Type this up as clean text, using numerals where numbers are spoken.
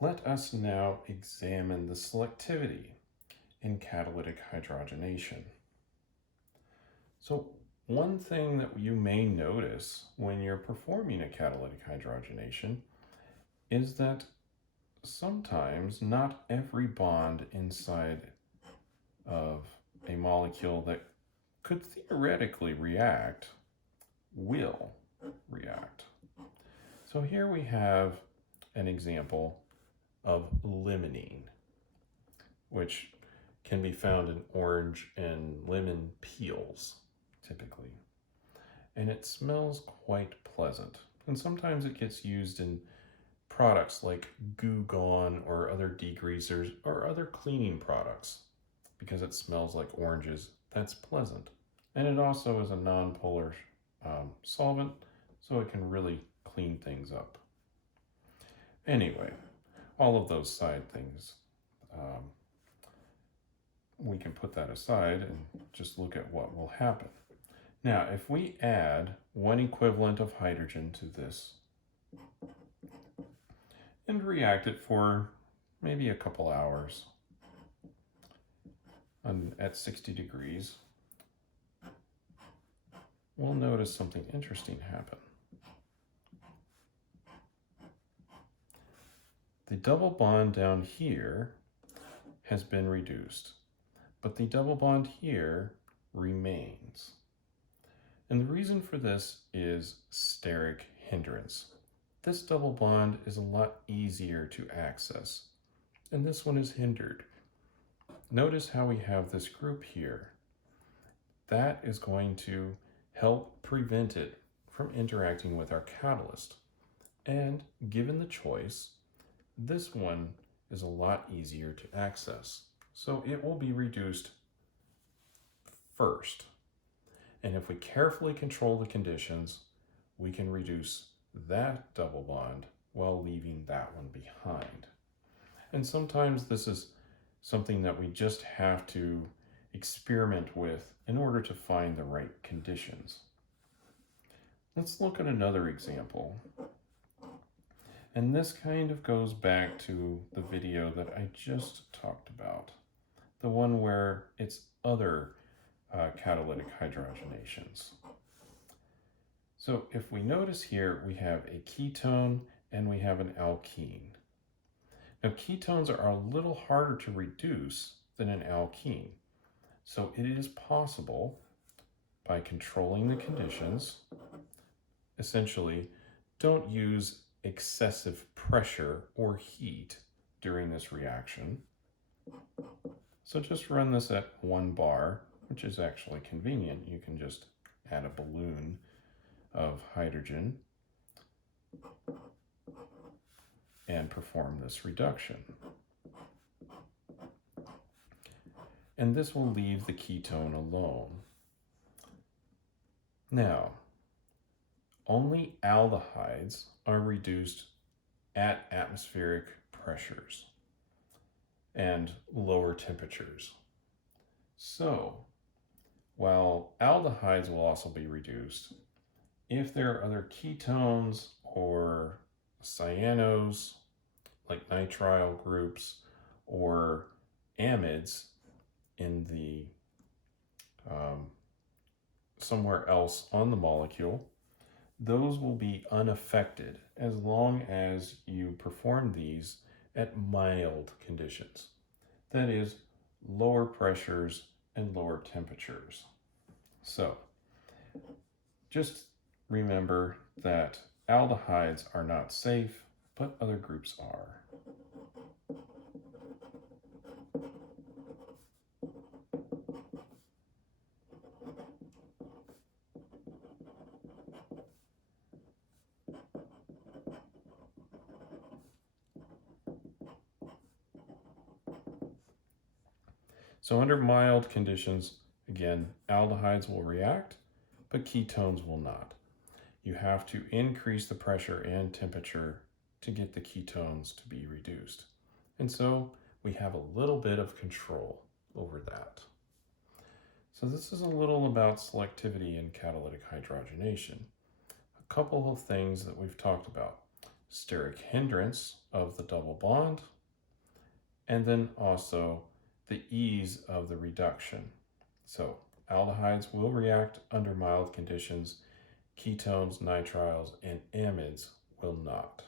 Let us now examine the selectivity in catalytic hydrogenation. So one thing that you may notice when you're performing a catalytic hydrogenation is that sometimes not every bond inside of a molecule that could theoretically react will react. So here we have an example of limonene, which can be found in orange and lemon peels, typically. And it smells quite pleasant. And sometimes it gets used in products like Goo Gone or other degreasers or other cleaning products because it smells like oranges. That's pleasant. And it also is a non-polar solvent, so it can really clean things up. Anyway, all of those side things, we can put that aside and just look at what will happen. Now, if we add one equivalent of hydrogen to this and react it for maybe a couple hours at 60 degrees, we'll notice something interesting happen. The double bond down here has been reduced, but the double bond here remains. And the reason for this is steric hindrance. This double bond is a lot easier to access, and this one is hindered. Notice how we have this group here. That is going to help prevent it from interacting with our catalyst. And given the choice, this one is a lot easier to access. So it will be reduced first. And if we carefully control the conditions, we can reduce that double bond while leaving that one behind. And sometimes this is something that we just have to experiment with in order to find the right conditions. Let's look at another example. And this kind of goes back to the video that I just talked about, the one where it's other catalytic hydrogenations. So if we notice here, we have a ketone and we have an alkene. Now ketones are a little harder to reduce than an alkene. So it is possible by controlling the conditions, essentially don't use excessive pressure or heat during this reaction. So just run this at 1 bar, which is actually convenient. You can just add a balloon of hydrogen and perform this reduction. And this will leave the ketone alone. Now, only aldehydes are reduced at atmospheric pressures and lower temperatures. So, while aldehydes will also be reduced, if there are other ketones or cyanos, like nitrile groups, or amides in the somewhere else on the molecule, those will be unaffected as long as you perform these at mild conditions. That is, lower pressures and lower temperatures. So, just remember that aldehydes are not safe, but other groups are. So under mild conditions, again, aldehydes will react, but ketones will not. You have to increase the pressure and temperature to get the ketones to be reduced. And so we have a little bit of control over that. So this is a little about selectivity in catalytic hydrogenation. A couple of things that we've talked about. steric hindrance of the double bond, and then also the ease of the reduction. So aldehydes will react under mild conditions, ketones, nitriles, and amides will not.